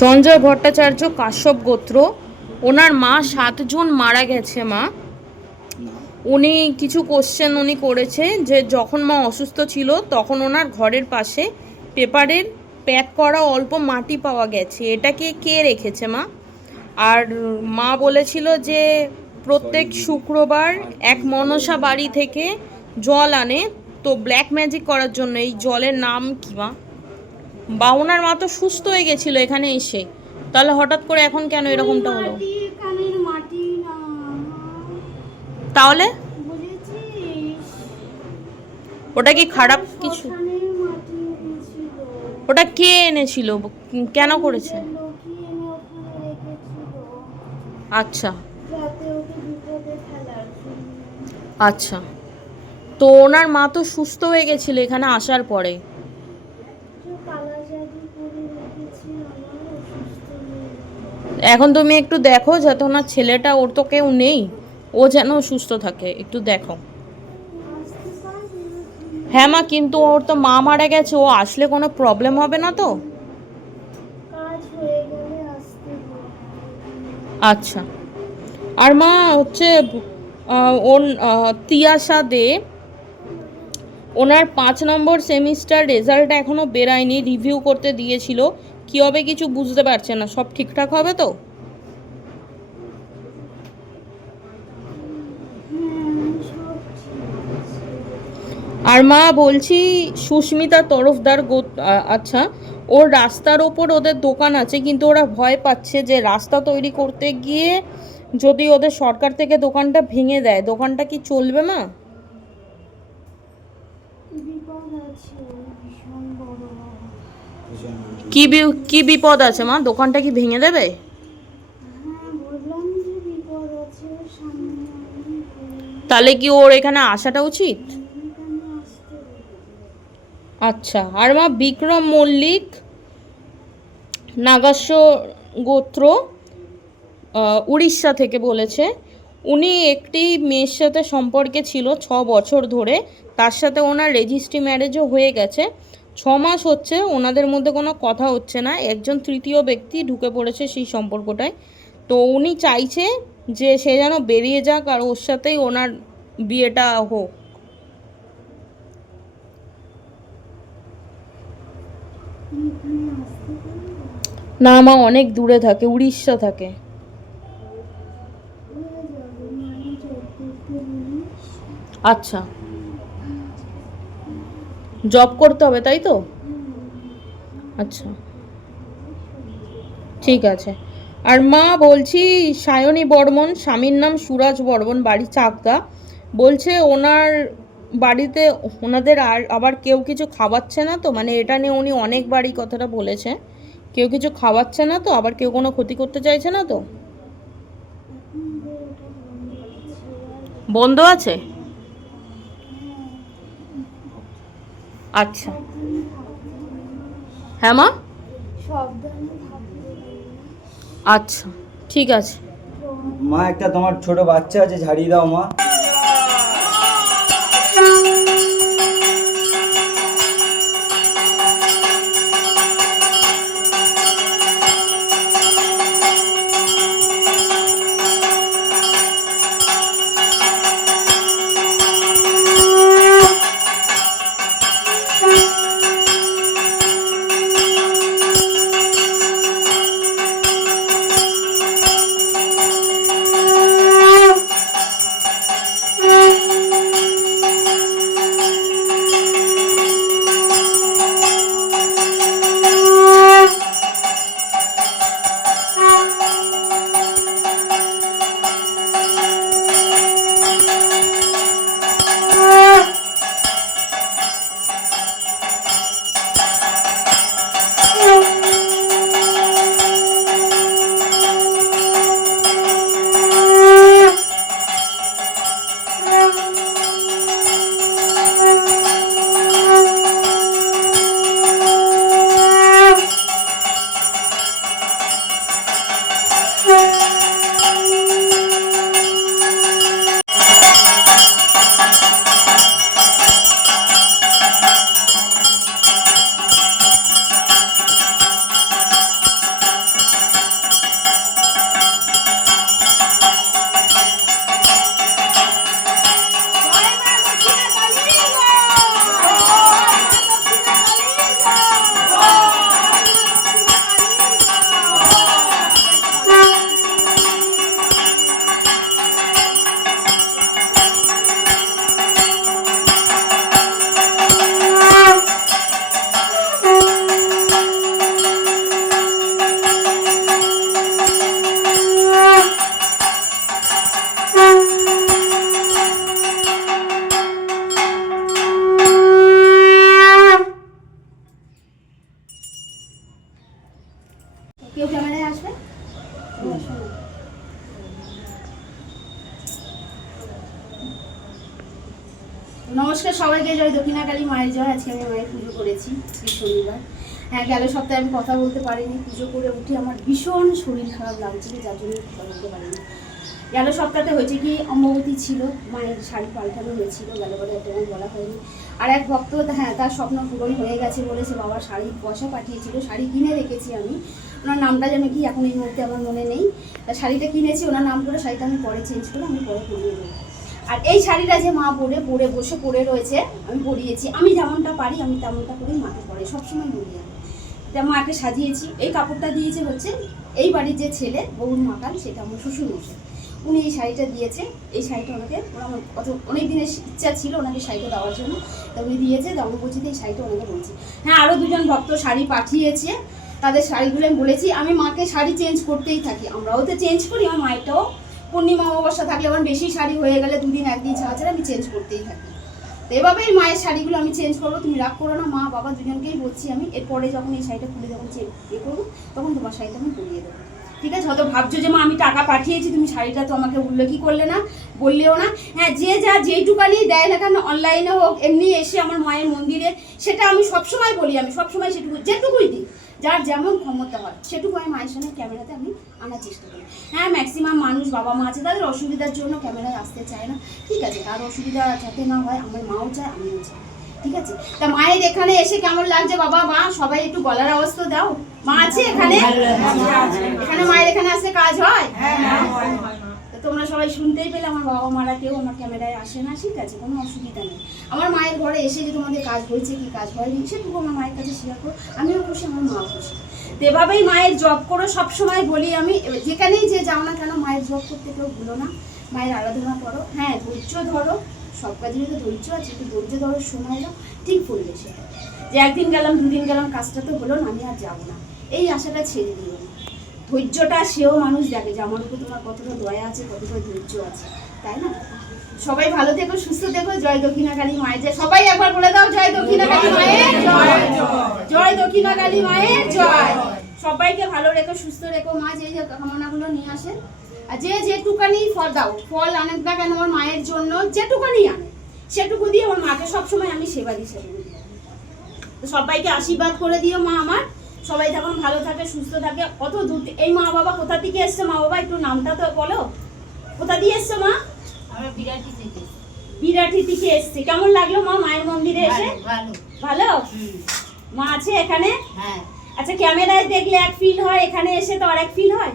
সঞ্জয় ভট্টাচার্য কাশ্যপ গোত্র। ওনার মা সাতজন মারা গেছে, মা। উনি কিছু কোশ্চেন উনি করেছে যে যখন মা অসুস্থ ছিল তখন ওনার ঘরের পাশে পেপারের প্যাক করা অল্প মাটি পাওয়া গেছে। এটাকে কে রেখেছে, মা? আর মা বলেছিল যে প্রত্যেক শুক্রবার এক মনসা বাড়ি থেকে জল আনে, তো ব্ল্যাক ম্যাজিক করার জন্য। এই জলের নাম কি, মা? বা ওনার মা তো সুস্থ হয়ে গেছিল এখানে এসে। তাহলে হঠাৎ করে এখন কেন এরকমটা হলো? তাহলে? ওটা কি খারাপ কিছু? ওটা কে এনেছিল? কেন করেছে? আচ্ছা। আচ্ছা। তো ওনার মা তো সুস্থ হয়ে গেছিল এখানে আসার পরে যে কালা জাদু করে রেখেছে আমার অসুস্থ হয়ে এখন তুমি একটু দেখো যাতে ওনার ছেলেটা ওর তো কেউ নেই। ও যেন সুস্থ থাকে। একটু দেখো। হ্যাঁ মা কিন্তু ওর তো মা মারা গেছে। ও আসলে কোনো প্রবলেম হবে না তো? আচ্ছা। আর মা হচ্ছে ওর তিয়াশা দে ওনার পাঁচ নম্বর সেমিস্টার রেজাল্ট এখনও বেরায়নি। রিভিউ করতে দিয়েছিল। কী হবে কিছু বুঝতে পারছে না? সব ঠিকঠাক হবে তো? আর মা, বলছি সুস্মিতা তরফদার গো- আচ্ছা ওর রাস্তার ওপর ওদের দোকান আছে, কিন্তু ওরা ভয় পাচ্ছে যে রাস্তা তৈরি করতে গিয়ে যদি ওদের সরকার থেকে দোকানটা ভেঙে দেয়, দোকানটা কি চলবে মা? বিপদ আছে, ভীষণ বড়। কি কি বিপদ আছে মা? দোকানটা কি ভেঙে দেবে? হ্যাঁ তাহলে কি ওর এখানে আসাটা উচিত। আচ্ছা আর মা বিক্রম মল্লিক নাগাস্য গোত্র উড়িষ্যা থেকে বলেছে উনি একটি মেয়ের সাথে সম্পর্কে ছিল ছ বছর ধরে তার সাথে ওনার রেজিস্ট্রি ম্যারেজও হয়ে গেছে। ছ মাস হচ্ছে, ওনাদের মধ্যে কোনো কথা হচ্ছে না। একজন তৃতীয় ব্যক্তি ঢুকে পড়েছে সেই সম্পর্কটায়। তো উনি চাইছে যে সে যেন বেরিয়ে যাক আর ওর সাথেই ওনার বিয়েটা হোক। না, মা অনেক দূরে থাকে, উড়িষ্যা থাকে। আচ্ছা। জব করতে হবে, তাই তো? আচ্ছা। ঠিক আছে। আর মা, বলছি সায়নী বর্মন, স্বামীর নাম সুরাজ বর্মন, বাড়ি চাকদা। বলছে ওনার বাড়িতে, ওনাদের আর, আবার কেউ কিছু খাওয়াচ্ছে না তো? মানে এটা নিয়ে উনি অনেকবারই কথাটা বলেছে। কেউ কিছু খাওয়াচ্ছে না তো? আবার কেউ কোনো ক্ষতি করতে চাইছে না তো? বন্ধ আছে আর বন্ধ আছে আচ্ছা। হ্যাঁ মা? আচ্ছা ঠিক আছে। মা, একটা তোমার ছোট বাচ্চা আছে, ঝাড়িয়ে দাও, মা। নমস্কার সবাইকে, জয় দক্ষিণাকালী মায়ের জয়। আজকে আমি মায়ের পুজো করেছি শনিবার। হ্যাঁ গেল সপ্তাহে আমি কথা বলতে পারিনি, পুজো করে উঠে আমার ভীষণ শরীর খারাপ লাগছিল, যার জন্য কথা বলতে পারিনি। গেল সপ্তাহে হয়েছে কি, অম্ববতী ছিল, মায়ের শাড়ি পাল্টানো হয়েছিল, গেল বলে একটা বলা হয়নি। আর এক ভক্ত হ্যাঁ তার স্বপ্ন পূরণ হয়ে গেছে বলেছে বাবা শাড়ি পয়সা পাঠিয়েছিল, শাড়ি কিনে রেখেছি আমি। ওনার নামটা যেন কি এখন এই মুহূর্তে আমার মনে নেই। শাড়িটা কিনেছি, ওনার নাম করে শাড়িটা আমি পরে চেঞ্জ করে আমি পরে পরিয়ে দেবো আর এই শাড়িটা যে মা পরে পরে বসে পরে রয়েছে, আমি পরিয়েছি। আমি যেমনটা পারি, আমি তেমনটা করেই মাকে পরে সবসময় বলি আমি এটা মাকে সাজিয়েছি। এই কাপড়টা দিয়েছে হচ্ছে এই বাড়ির যে ছেলে বউর মাকাল, সেটা আমার শ্বশুর মশাই উনি এই শাড়িটা দিয়েছে। এই শাড়িটা ওনাকে আমার কত অনেক দিনের ইচ্ছা ছিল ওনাকে শাড়িটা দেওয়ার জন্য। তা উনি দিয়েছে দমবচিতে এই শাড়িটা ওনাকে বলছি। হ্যাঁ আরও দুজন ভক্ত শাড়ি পাঠিয়েছে। তাদের শাড়িগুলো আমি বলেছি, আমি মাকে শাড়ি চেঞ্জ করতেই থাকি। আমরাও তো চেঞ্জ করি, আমার মায়েরটাও পূর্ণিমা অমাবস্যা থাকলে আমার বেশি শাড়ি হয়ে গেলে দুদিন, একদিন ছাড়া ছাড়া আমি চেঞ্জ করতেই থাকি। তো এভাবেই মায়ের শাড়িগুলো আমি চেঞ্জ করব, তুমি রাগ করো না, মা বাবা দুজনকেই বলছি আমি, এরপরে যখন এই শাড়িটা খুলে যখন চেঞ্জ ইয়ে করব, তখন তোমার শাড়িটা আমি পরিয়ে দেবো। ঠিক আছে? হয়তো ভাবছ যে, মা, আমি টাকা পাঠিয়েছি, তুমি শাড়িটা তো আমাকে উল্লেখই করলে না? বললেও না। হ্যাঁ যে যা যেইটুকানি দেয় না কেন অনলাইনে হোক, এমনি এসে আমার মায়ের মন্দিরে, সেটা আমি সবসময় বলি, আমি সবসময় সেটুকু, যেটুকুই দিই। যার যেমন ক্ষমতা হয় সেটুকু আমি মায়ের সামনে ক্যামেরাতে আমি আনার চেষ্টা করি। হ্যাঁ ম্যাক্সিমাম মানুষ বাবা মা আছে তাদের অসুবিধার জন্য ক্যামেরায় আসতে চায় না। ঠিক আছে তার অসুবিধা যাতে না হয় আমার মাও চায় আমিও চাই। ঠিক আছে? তা মায়ের এখানে এসে কেমন লাগছে বাবা মা? সবাই একটু গলার অবস্থা দাও। মা আছে এখানে? এখানে মায়ের এখানে আসলে কাজ হয়? তো তোমরা সবাই শুনতেই পেলে, আমার বাবা মারা কেউ আমার ক্যামেরায় আসে না, ঠিক আছে? কোনো অসুবিধা নেই। আমার মায়ের ঘরে এসে যে তোমাদের কাজ হয়েছে, কি কাজ হয়নি, সেটুকু আমার মায়ের কাছে শেয়ার করো। আমিও খুশি, আমার মা খুশি। তো এভাবেই মায়ের জব করো, সবসময় বলি আমি, যেখানেই যে যাও না কেন, মায়ের জব করতে কেউ ভুলো না। মায়ের আরাধনা করো। হ্যাঁ ধৈর্য ধরো। সব কাজেরই তো ধৈর্য আছে, একটু ধৈর্য ধরো সময় দাও ঠিক পড়বে সেটা যে একদিন গেলাম, দুদিন গেলাম, কাজটা তো হলো না, আমি আর যাব না। এই আশাটা ছেড়ে দিও না। ধৈর্যটা, সেও মানুষ দেখে যে আমার উপর তোমার কতটা দয়া আছে, কতটা ধৈর্য আছে, তাই না? সবাই ভালো থেকো, সুস্থ থেকো, জয় দক্ষিণাকালী মায়ের জয়। সবাই একবার বলে দাও, জয় দক্ষিণাকালী মায়ের জয়। জয় দক্ষিণাকালী মায়ের জয়। সবাইকে ভালো রেখো, সুস্থ রেখো, মা যে কামনাগুলো নিয়ে আসেন আর যে যেটুকানি ফল দাও, ফল আনেক না কেন আমার মায়ের জন্য, যেটুকানি আনে, সেটুকু দিয়ে আমার মাকে সবসময় আমি সেবা দিই সেটুকু সবাইকে আশীর্বাদ করে দিও মা আমার। সবাই যখন ভালো থাকে সুস্থ থাকে। কত দূর এই মা বাবা কোথা থেকে এসছে? মা বাবা একটু নামটা তো বলো। কোথা দিয়ে এসছো মা? আমরা বিরাটি থেকে বিরাটি থেকে এসছে। কেমন লাগল মা মায়ের মন্দিরে এসে? ভালো। ভালো? মা আছে এখানে? হ্যাঁ। আচ্ছা ক্যামেরায় দেখলে এক ফিল হয় এখানে এসে তো আর এক ফিল হয়।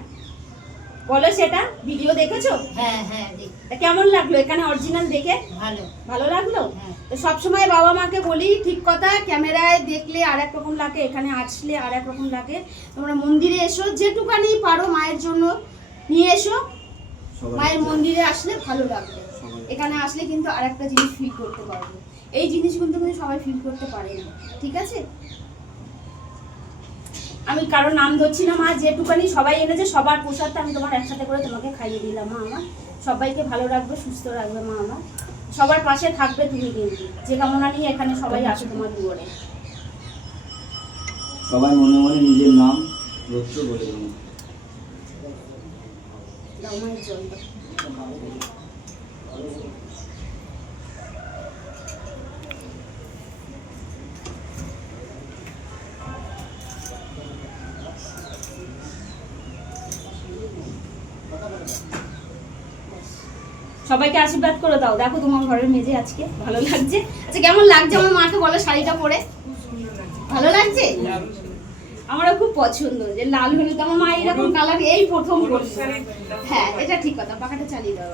বলো সেটা ভিডিও দেখেছ? হ্যাঁ হ্যাঁ দেখ, কেমন লাগল এখানে অরিজিনাল দেখে? ভালো। ভালো লাগল? হ্যাঁ। তো সবসময় বাবা মাকে বলি ঠিক কথা ক্যামেরায় দেখলে আর এক রকম লাগে এখানে আসলে আর এক রকম লাগে। তোমরা মন্দিরে এসো যেটুকানি পারো মায়ের জন্য নিয়ে এসো। মায়ের মন্দিরে আসলে ভালো লাগবে। এখানে আসলে কিন্তু আর একটা জিনিস ফিল করতে পারবে। এই জিনিস কিন্তু কিন্তু সবাই ফিল করতে পারে না। ঠিক আছে? আমি কারও নাম ধরছি না মা যেটুকানি সবাই এনেছে সবার প্রসাদটা আমি তোমার একসাথে করে তোমাকে খাইয়ে দিলাম মা আমার। সবাইকে ভালো রাখবে সুস্থ রাখবে মা আমার। সবার পাশে থাকবে তুমি কিন্তু। যে কামনা নিয়ে এখানে সবাই আসে তোমার দুয়ারে। সবাই মনে মনে নিজের নাম গোত্র বলে দেবো জয় সবাইকে আশীর্বাদ করে দাও। দেখো তোমার ঘরের মেজে আজকে ভালো লাগছে। আচ্ছা কেমন লাগছে? আমার মাকে বলো শাড়িটা পরে। ভালো লাগছে? আমারও খুব পছন্দ যে লাল হলুদ। আমার মা এরকম কালার এই প্রথম হ্যাঁ এটা ঠিক কথা পাখাটা চালিয়ে দাও।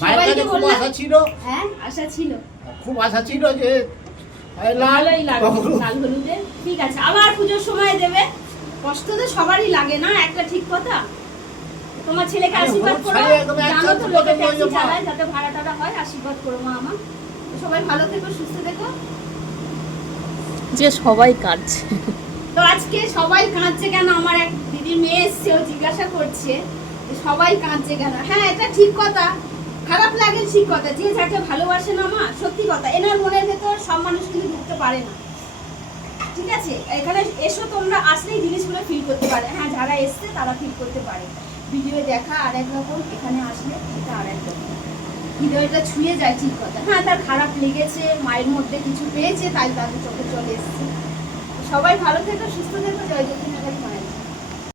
সবাইকে বললাম আশা ছিল। হ্যাঁ আশা ছিল। খুব আশা ছিল যে এই লাগবে লাল হলুদে। ঠিক আছে আবার পুজোর সময় দেবে। কষ্ট তো সবারই লাগে না একটা ঠিক কথা? তোমার ছেলেকে আশীর্বাদ করো। জানো তো লোকে ট্যাক্সি চালায় যাতে ভাড়া টাড়া হয় আশীর্বাদ করো মা আমার। সবাই ভালো থেকো সুস্থ থেকো। যে সবাই কাঁদছে। তো আজকে সবাই কাঁদছে কেন? আমার এক দিদির মেয়ে এসছে ও জিজ্ঞাসা করছে সবাই কাঁদছে কেন? হ্যাঁ এটা ঠিক কথা। খারাপ লাগে ঠিক কথা। যে যাকে ভালোবাসে না মা সত্যি কথা। এনার মনের ভেতর সব মানুষ কিন্তু ঢুকতে পারে না। ঠিক আছে? এখানে এসো তোমরা আসলেই জিনিসগুলো ফিল করতে পারে। হ্যাঁ যারা এসছে তারা ফিল করতে পারে। ভিডিও দেখা আর এক রকম, এখানে আসলে সেটা আর এক রকম। হৃদয়টা ছুঁয়ে যায় ঠিক কথা। হ্যাঁ তার খারাপ লেগেছে, মায়ের মধ্যে কিছু পেয়েছে, তাই তাদের চোখে চলে এসছে। সবাই ভালো থেকো, সুস্থ থেকো, জয় দক্ষিণাকালী মা